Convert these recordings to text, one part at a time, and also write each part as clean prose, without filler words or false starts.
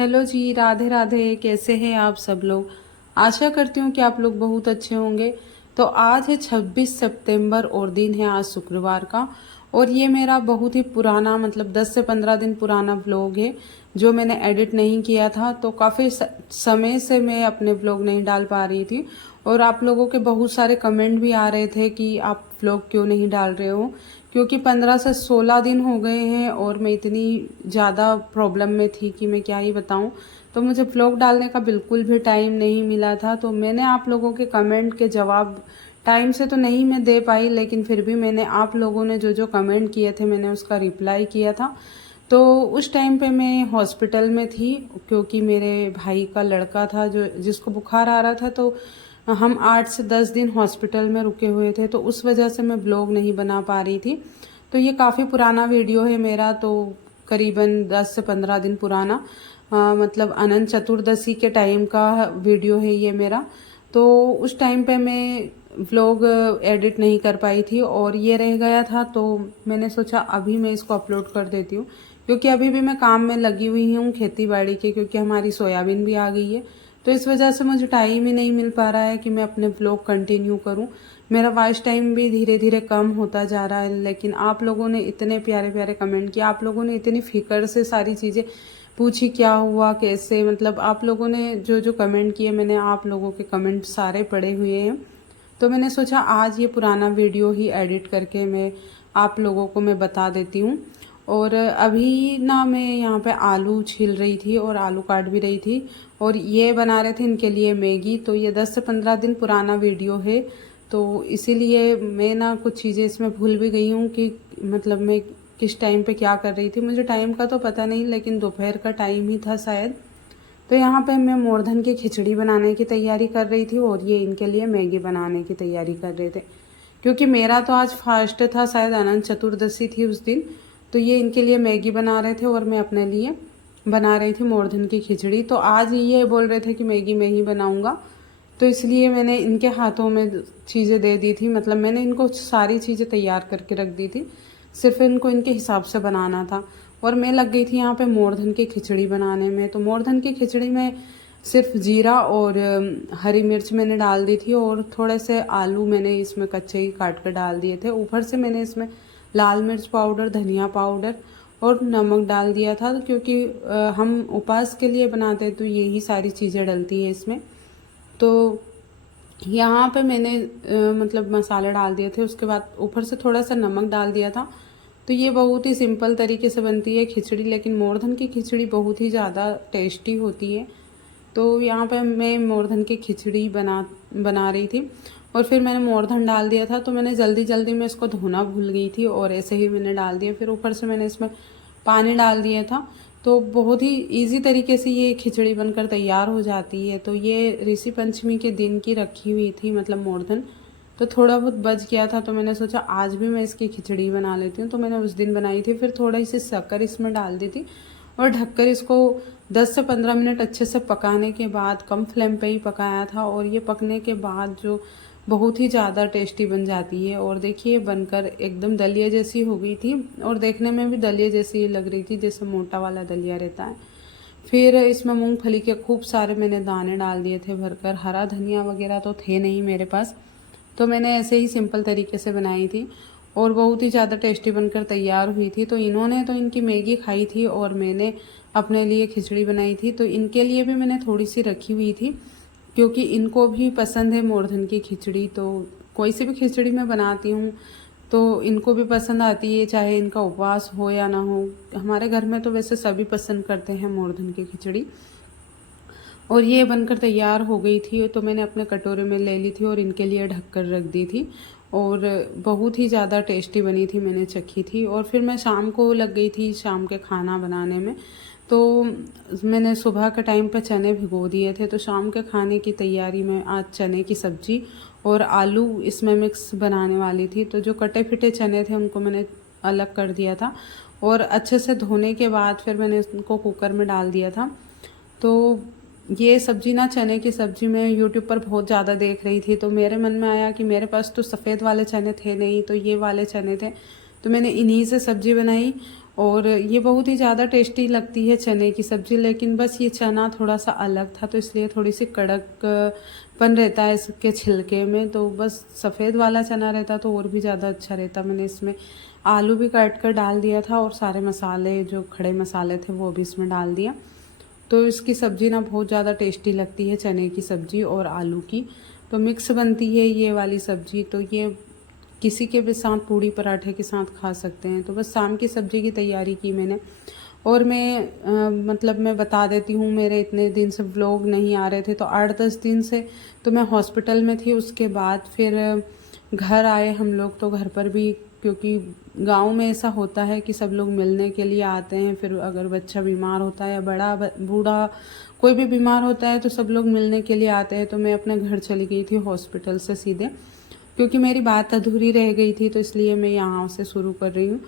Hello जी, राधे राधे। कैसे हैं आप सब लोग। आशा करती हूँ कि आप लोग बहुत अच्छे होंगे। तो आज है 26 सितंबर और दिन है आज शुक्रवार का। और ये मेरा बहुत ही पुराना मतलब 10 से 15 दिन पुराना व्लॉग है जो मैंने एडिट नहीं किया था। तो काफ़ी समय से मैं अपने व्लॉग नहीं डाल पा रही थी और आप लोगों के बहुत सारे कमेंट भी आ रहे थे कि आप व्लॉग क्यों नहीं डाल रहे हो, क्योंकि 15 से 16 दिन हो गए हैं और मैं इतनी ज़्यादा प्रॉब्लम में थी कि मैं क्या ही बताऊं। तो मुझे व्लॉग डालने का बिल्कुल भी टाइम नहीं मिला था। तो मैंने आप लोगों के कमेंट के जवाब टाइम से तो नहीं मैं दे पाई, लेकिन फिर भी मैंने आप लोगों ने जो जो कमेंट किए थे मैंने उसका रिप्लाई किया था। तो उस टाइम पे मैं हॉस्पिटल में थी क्योंकि मेरे भाई का लड़का था जो जिसको बुखार आ रहा था। तो हम 8 से 10 दिन हॉस्पिटल में रुके हुए थे, तो उस वजह से मैं ब्लॉग नहीं बना पा रही थी। तो ये काफ़ी पुराना वीडियो है मेरा, तो करीबन 10 से 15 दिन पुराना मतलब अनंत चतुर्दशी के टाइम का वीडियो है ये मेरा। तो उस टाइम पे मैं व्लॉग एडिट नहीं कर पाई थी और ये रह गया था। तो मैंने सोचा अभी मैं इसको अपलोड कर देती हूँ, क्योंकि अभी भी मैं काम में लगी हुई हूँ खेती बाड़ी के, क्योंकि हमारी सोयाबीन भी आ गई है। तो इस वजह से मुझे टाइम ही नहीं मिल पा रहा है कि मैं अपने ब्लॉग कंटिन्यू करूं। मेरा वॉच टाइम भी धीरे धीरे कम होता जा रहा है, लेकिन आप लोगों ने इतने प्यारे प्यारे कमेंट किए, आप लोगों ने इतनी फिक्र से सारी चीज़ें पूछी क्या हुआ कैसे, मतलब आप लोगों ने जो जो कमेंट किए मैंने आप लोगों के कमेंट सारे पढ़े हुए हैं। तो मैंने सोचा आज ये पुराना वीडियो ही एडिट करके मैं आप लोगों को मैं बता देती हूँ। और अभी ना मैं यहाँ पे आलू छील रही थी और आलू काट भी रही थी और ये बना रहे थे इनके लिए मैगी। तो ये 10 से 15 दिन पुराना वीडियो है, तो इसीलिए मैं ना कुछ चीज़ें इसमें भूल भी गई हूँ कि मतलब मैं किस टाइम पे क्या कर रही थी। मुझे टाइम का तो पता नहीं, लेकिन दोपहर का टाइम ही था शायद। तो यहाँ पे मैं मोरधन की खिचड़ी बनाने की तैयारी कर रही थी और ये इनके लिए मैगी बनाने की तैयारी कर रहे थे, क्योंकि मेरा तो आज फास्ट था, शायद अनंत चतुर्दशी थी उस दिन। तो ये इनके लिए मैगी बना रहे थे और मैं अपने लिए बना रही थी मोरधन की खिचड़ी। तो आज ये बोल रहे थे कि मैगी मैं ही बनाऊंगा, तो इसलिए मैंने इनके हाथों में चीज़ें दे दी थी। मतलब मैंने इनको सारी चीज़ें तैयार करके रख दी थी, सिर्फ इनको इनके हिसाब से बनाना था। और मैं लग गई थी यहाँ पे मोरधन की खिचड़ी बनाने में। तो मोरधन की खिचड़ी में सिर्फ जीरा और हरी मिर्च मैंने डाल दी थी और थोड़े से आलू मैंने इसमें कच्चे ही काट कर डाल दिए थे। ऊपर से मैंने इसमें लाल मिर्च पाउडर, धनिया पाउडर और नमक डाल दिया था, क्योंकि हम उपवास के लिए बनाते हैं तो यही सारी चीज़ें डलती है इसमें। तो यहाँ पे मैंने मतलब मसाले डाल दिए थे, उसके बाद ऊपर से थोड़ा सा नमक डाल दिया था। तो ये बहुत ही सिंपल तरीके से बनती है खिचड़ी, लेकिन मोरधन की खिचड़ी बहुत ही ज़्यादा टेस्टी होती है। तो यहाँ पे मैं मोरधन की खिचड़ी बना रही थी और फिर मैंने मोरधन डाल दिया था। तो मैंने जल्दी जल्दी में इसको धोना भूल गई थी और ऐसे ही मैंने डाल दिया। फिर ऊपर से मैंने इसमें पानी डाल दिया था। तो बहुत ही इजी तरीके से ये खिचड़ी बनकर तैयार हो जाती है। तो ये ऋषि पंचमी के दिन की रखी हुई थी मतलब मोरधन, तो थोड़ा बहुत बच गया था। तो मैंने सोचा आज भी मैं इसकी खिचड़ी बना लेती हूँ। तो मैंने उस दिन बनाई थी, फिर थोड़ी सी शक्कर इसमें डाल दी थी और ढककर इसको 10 से 15 मिनट अच्छे से पकाने के बाद कम फ्लेम पे ही पकाया था। और ये पकने के बाद जो बहुत ही ज़्यादा टेस्टी बन जाती है। और देखिए बनकर एकदम दलिया जैसी हो गई थी और देखने में भी दलिया जैसी लग रही थी, जैसे मोटा वाला दलिया रहता है। फिर इसमें मूंगफली के खूब सारे मैंने दाने डाल दिए थे भरकर। हरा धनिया वगैरह तो थे नहीं मेरे पास, तो मैंने ऐसे ही सिंपल तरीके से बनाई थी और बहुत ही ज़्यादा टेस्टी बनकर तैयार हुई थी। तो इन्होंने तो इनकी मैगी खाई थी और मैंने अपने लिए खिचड़ी बनाई थी। तो इनके लिए भी मैंने थोड़ी सी रखी हुई थी, क्योंकि इनको भी पसंद है मोरधन की खिचड़ी। तो कोई सी भी खिचड़ी मैं बनाती हूँ तो इनको भी पसंद आती है, चाहे इनका उपवास हो या ना हो। हमारे घर में तो वैसे सभी पसंद करते हैं मोरधन की खिचड़ी। और ये बनकर तैयार हो गई थी तो मैंने अपने कटोरे में ले ली थी और इनके लिए ढक कर रख दी थी। और बहुत ही ज़्यादा टेस्टी बनी थी, मैंने चखी थी। और फिर मैं शाम को लग गई थी शाम के खाना बनाने में। तो मैंने सुबह के टाइम पे चने भिगो दिए थे, तो शाम के खाने की तैयारी में आज चने की सब्ज़ी और आलू इसमें मिक्स बनाने वाली थी। तो जो कटे फिटे चने थे उनको मैंने अलग कर दिया था और अच्छे से धोने के बाद फिर मैंने उनको कुकर में डाल दिया था। तो ये सब्ज़ी ना, चने की सब्ज़ी मैं यूट्यूब पर बहुत ज़्यादा देख रही थी, तो मेरे मन में आया कि मेरे पास तो सफ़ेद वाले चने थे नहीं, तो ये वाले चने थे। तो मैंने इन्हीं से सब्ज़ी बनाई और ये बहुत ही ज़्यादा टेस्टी लगती है चने की सब्ज़ी, लेकिन बस ये चना थोड़ा सा अलग था तो इसलिए थोड़ी सी कड़कपन रहता है इसके छिलके में। तो बस सफ़ेद वाला चना रहता तो और भी ज़्यादा अच्छा रहता। मैंने इसमें आलू भी काट कर डाल दिया था और सारे मसाले जो खड़े मसाले थे वो भी इसमें डाल दिया। तो इसकी सब्ज़ी ना बहुत ज़्यादा टेस्टी लगती है, चने की सब्ज़ी और आलू की। तो मिक्स बनती है ये वाली सब्ज़ी। तो ये किसी के भी साथ पूड़ी पराठे के साथ खा सकते हैं। तो बस शाम की सब्ज़ी की तैयारी की मैंने। और मतलब मैं बता देती हूँ, मेरे इतने दिन से व्लॉग नहीं आ रहे थे तो 8-10 दिन से तो मैं हॉस्पिटल में थी। उसके बाद फिर घर आए हम लोग, तो घर पर भी, क्योंकि गांव में ऐसा होता है कि सब लोग मिलने के लिए आते हैं। फिर अगर बच्चा बीमार होता है या बड़ा बूढ़ा कोई भी बीमार होता है तो सब लोग मिलने के लिए आते हैं। तो मैं अपने घर चली गई थी हॉस्पिटल से सीधे, क्योंकि मेरी बात अधूरी रह गई थी तो इसलिए मैं यहाँ से शुरू कर रही हूँ।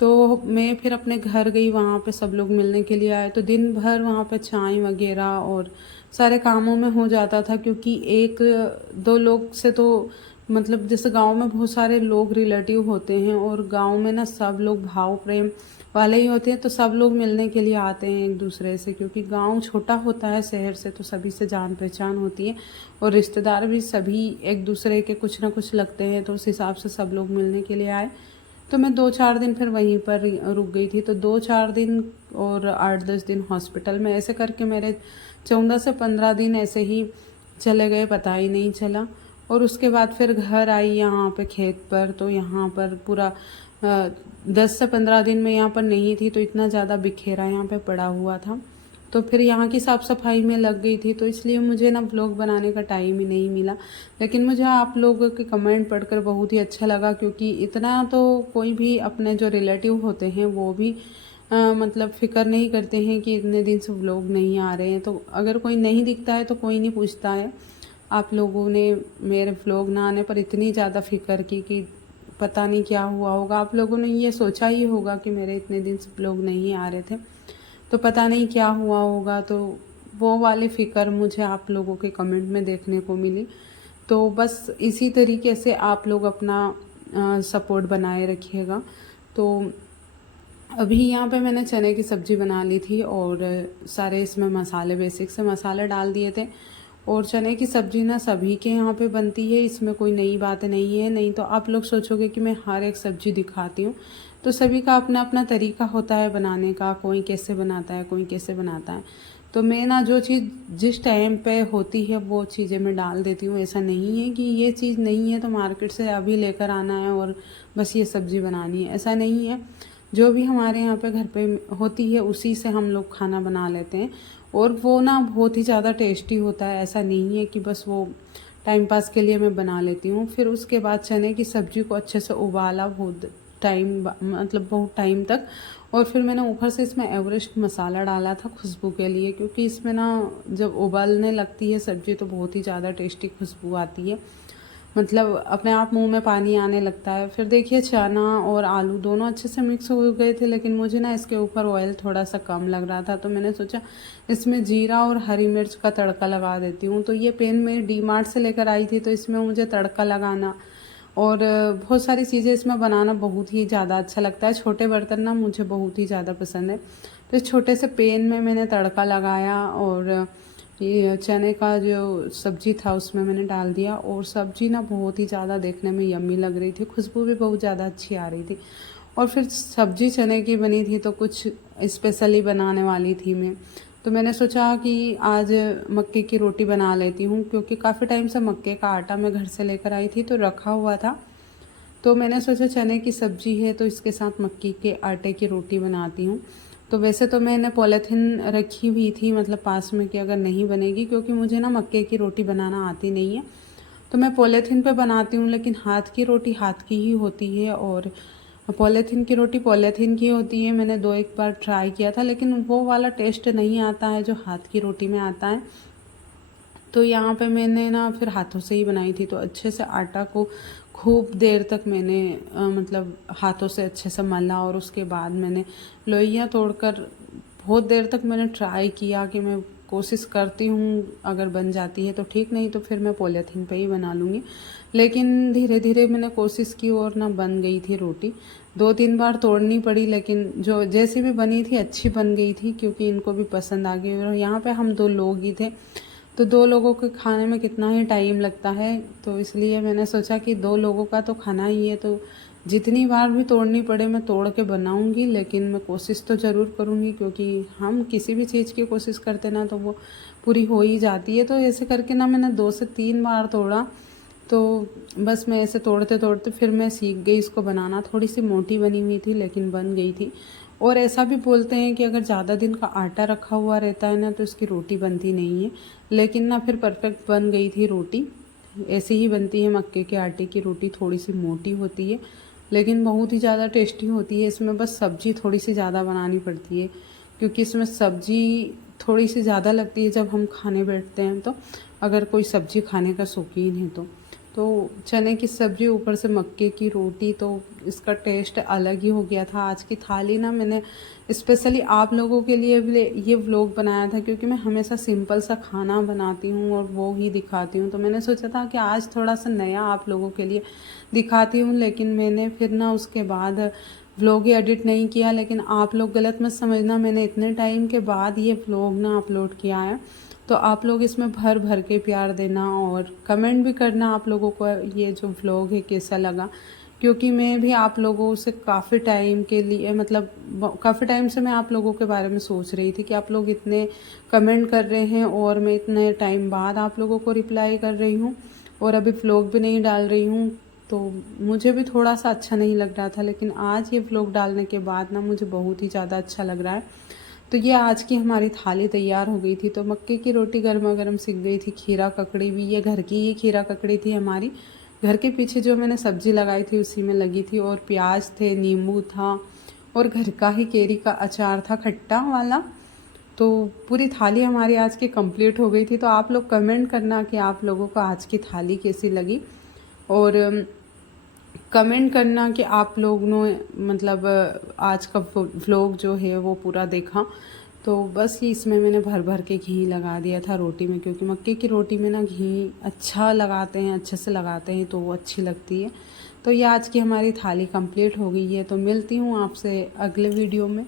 तो मैं फिर अपने घर गई, वहाँ पे सब लोग मिलने के लिए आए। तो दिन भर वहाँ पे चाय वगैरह और सारे कामों में हो जाता था, क्योंकि एक दो लोग से तो मतलब जैसे गांव में बहुत सारे लोग रिलेटिव होते हैं और गांव में ना सब लोग भाव प्रेम वाले ही होते हैं। तो सब लोग मिलने के लिए आते हैं एक दूसरे से, क्योंकि गांव छोटा होता है शहर से, तो सभी से जान पहचान होती है और रिश्तेदार भी सभी एक दूसरे के कुछ ना कुछ लगते हैं। तो उस हिसाब से सब लोग मिलने के लिए आए। तो मैं 2-4 दिन फिर वहीं पर रुक गई थी। तो 2-4 दिन और 8-10 दिन हॉस्पिटल में, ऐसे करके मेरे 14 से 15 दिन ऐसे ही चले गए, पता ही नहीं चला। और उसके बाद फिर घर आई यहाँ पे खेत पर। तो यहाँ पर पूरा 10 से 15 दिन में यहाँ पर नहीं थी, तो इतना ज़्यादा बिखेरा यहाँ पे पड़ा हुआ था। तो फिर यहाँ की साफ़ सफाई में लग गई थी, तो इसलिए मुझे ना व्लॉग बनाने का टाइम ही नहीं मिला। लेकिन मुझे आप लोगों के कमेंट पढ़कर बहुत ही अच्छा लगा, क्योंकि इतना तो कोई भी अपने जो रिलेटिव होते हैं वो भी मतलब फ़िक्र नहीं करते हैं कि इतने दिन से व्लॉग नहीं आ रहे हैं। तो अगर कोई नहीं दिखता है तो कोई नहीं पूछता है। आप लोगों ने मेरे व्लॉग ना आने पर इतनी ज़्यादा फ़िक्र की कि पता नहीं क्या हुआ होगा। आप लोगों ने ये सोचा ही होगा कि मेरे इतने दिन से व्लॉग नहीं आ रहे थे, तो पता नहीं क्या हुआ होगा। तो वो वाली फ़िक्र मुझे आप लोगों के कमेंट में देखने को मिली। तो बस इसी तरीके से आप लोग अपना सपोर्ट बनाए रखिएगा। तो अभी यहाँ पे मैंने चने की सब्ज़ी बना ली थी और सारे इसमें मसाले, बेसिक से मसाले डाल दिए थे। और चने की सब्ज़ी ना सभी के यहाँ पे बनती है, इसमें कोई नई बात नहीं है। नहीं तो आप लोग सोचोगे कि मैं हर एक सब्ज़ी दिखाती हूँ। तो सभी का अपना अपना तरीका होता है बनाने का, कोई कैसे बनाता है, कोई कैसे बनाता है। तो मैं ना जो चीज़ जिस टाइम पे होती है वो चीज़ें मैं डाल देती हूँ। ऐसा नहीं है कि ये चीज़ नहीं है तो मार्केट से अभी लेकर आना है और बस ये सब्ज़ी बनानी है, ऐसा नहीं है। जो भी हमारे यहाँ पे घर पे होती है उसी से हम लोग खाना बना लेते हैं। और वो ना बहुत ही ज़्यादा टेस्टी होता है। ऐसा नहीं है कि बस वो टाइम पास के लिए मैं बना लेती हूँ। फिर उसके बाद चने की सब्ज़ी को अच्छे से उबाला बहुत टाइम, मतलब बहुत टाइम तक। और फिर मैंने ऊपर से इसमें एवरेस्ट मसाला डाला था खुशबू के लिए, क्योंकि इसमें ना जब उबलने लगती है सब्ज़ी तो बहुत ही ज़्यादा टेस्टी खुशबू आती है, मतलब अपने आप मुंह में पानी आने लगता है। फिर देखिए चना और आलू दोनों अच्छे से मिक्स हो गए थे, लेकिन मुझे ना इसके ऊपर ऑयल थोड़ा सा कम लग रहा था। तो मैंने सोचा इसमें जीरा और हरी मिर्च का तड़का लगा देती हूँ। तो ये पेन मैं डी मार्ट से लेकर आई थी, तो इसमें मुझे तड़का लगाना और बहुत सारी चीज़ें इसमें बनाना बहुत ही ज़्यादा अच्छा लगता है। छोटे बर्तन ना मुझे बहुत ही ज़्यादा पसंद है। तो इस छोटे से पेन में मैंने तड़का लगाया और ये चने का जो सब्ज़ी था उसमें मैंने डाल दिया। और सब्ज़ी ना बहुत ही ज़्यादा देखने में यम्मी लग रही थी, खुशबू भी बहुत ज़्यादा अच्छी आ रही थी। और फिर सब्ज़ी चने की बनी थी तो कुछ स्पेशली बनाने वाली थी मैं। तो मैंने सोचा कि आज मक्के की रोटी बना लेती हूँ, क्योंकि काफ़ी टाइम से मक्के का आटा मैं घर से लेकर आई थी तो रखा हुआ था। तो मैंने सोचा चने की सब्ज़ी है तो इसके साथ मक्की के आटे की रोटी बनाती हूँ। तो वैसे तो मैंने पॉलीथीन रखी हुई थी मतलब पास में कि अगर नहीं बनेगी, क्योंकि मुझे ना मक्के की रोटी बनाना आती नहीं है, तो मैं पॉलीथीन पे बनाती हूँ। लेकिन हाथ की रोटी हाथ की ही होती है और पॉलीथीन की रोटी पॉलीथीन की होती है। मैंने 2-1 बार ट्राई किया था, लेकिन वो वाला टेस्ट नहीं आता है जो हाथ की रोटी में आता है। तो यहाँ पे मैंने ना फिर हाथों से ही बनाई थी। तो अच्छे से आटा को खूब देर तक मैंने मतलब हाथों से अच्छे से मला और उसके बाद मैंने लोइयाँ तोड़कर बहुत देर तक मैंने ट्राई किया कि मैं कोशिश करती हूँ अगर बन जाती है तो ठीक, नहीं तो फिर मैं पॉलीथीन पे ही बना लूँगी। लेकिन धीरे धीरे मैंने कोशिश की और ना बन गई थी रोटी। 2-3 बार तोड़नी पड़ी, लेकिन जो जैसी भी बनी थी अच्छी बन गई थी, क्योंकि इनको भी पसंद आ गई। और यहाँ पे हम 2 लोग ही थे, तो 2 लोगों के खाने में कितना ही टाइम लगता है, तो इसलिए मैंने सोचा कि 2 लोगों का तो खाना ही है, तो जितनी बार भी तोड़नी पड़े मैं तोड़ के बनाऊंगी, लेकिन मैं कोशिश तो ज़रूर करूंगी, क्योंकि हम किसी भी चीज़ की कोशिश करते ना तो वो पूरी हो ही जाती है। तो ऐसे करके ना मैंने 2 से 3 बार तोड़ा, तो बस मैं ऐसे तोड़ते तोड़ते फिर मैं सीख गई इसको बनाना। थोड़ी सी मोटी बनी हुई थी, लेकिन बन गई थी। और ऐसा भी बोलते हैं कि अगर ज़्यादा दिन का आटा रखा हुआ रहता है ना तो इसकी रोटी बनती नहीं है, लेकिन ना फिर परफेक्ट बन गई थी रोटी। ऐसे ही बनती है मक्के के आटे की रोटी, थोड़ी सी मोटी होती है लेकिन बहुत ही ज़्यादा टेस्टी होती है। इसमें बस सब्ज़ी थोड़ी सी ज़्यादा बनानी पड़ती है, क्योंकि इसमें सब्ज़ी थोड़ी सी ज़्यादा लगती है जब हम खाने बैठते हैं, तो अगर कोई सब्ज़ी खाने का शौकीन है तो चने की सब्ज़ी ऊपर से मक्के की रोटी, तो इसका टेस्ट अलग ही हो गया था। आज की थाली ना मैंने स्पेशली आप लोगों के लिए ये व्लॉग बनाया था, क्योंकि मैं हमेशा सिंपल सा खाना बनाती हूँ और वो ही दिखाती हूँ। तो मैंने सोचा था कि आज थोड़ा सा नया आप लोगों के लिए दिखाती हूँ, लेकिन मैंने फिर ना उसके बाद व्लॉग ही एडिट नहीं किया। लेकिन आप लोग गलत मत समझना, मैंने इतने टाइम के बाद ये व्लॉग ना अपलोड किया है, तो आप लोग इसमें भर भर के प्यार देना और कमेंट भी करना आप लोगों को ये जो व्लॉग है कैसा लगा। क्योंकि मैं भी आप लोगों से काफ़ी टाइम के लिए, मतलब काफ़ी टाइम से मैं आप लोगों के बारे में सोच रही थी कि आप लोग इतने कमेंट कर रहे हैं और मैं इतने टाइम बाद आप लोगों को रिप्लाई कर रही हूँ और अभी व्लॉग भी नहीं डाल रही हूँ, तो मुझे भी थोड़ा सा अच्छा नहीं लग रहा था। लेकिन आज ये व्लॉग डालने के बाद ना मुझे बहुत ही ज़्यादा अच्छा लग रहा है। तो ये आज की हमारी थाली तैयार हो गई थी। तो मक्के की रोटी गर्मा गर्म सिक गई थी, खीरा ककड़ी भी, ये घर की ही खीरा ककड़ी थी हमारी, घर के पीछे जो मैंने सब्जी लगाई थी उसी में लगी थी। और प्याज थे, नींबू था और घर का ही केरी का अचार था खट्टा वाला। तो पूरी थाली हमारी आज की कंप्लीट हो गई थी। तो आप लोग कमेंट करना कि आप लोगों को आज की थाली कैसी लगी, और कमेंट करना कि आप लोगों ने मतलब आज का व्लॉग जो है वो पूरा देखा। तो बस ये इसमें मैंने भर भर के घी लगा दिया था रोटी में, क्योंकि मक्के की रोटी में ना घी अच्छा लगाते हैं, अच्छे से लगाते हैं तो वो अच्छी लगती है। तो ये आज की हमारी थाली कंप्लीट हो गई है। तो मिलती हूँ आपसे अगले वीडियो में।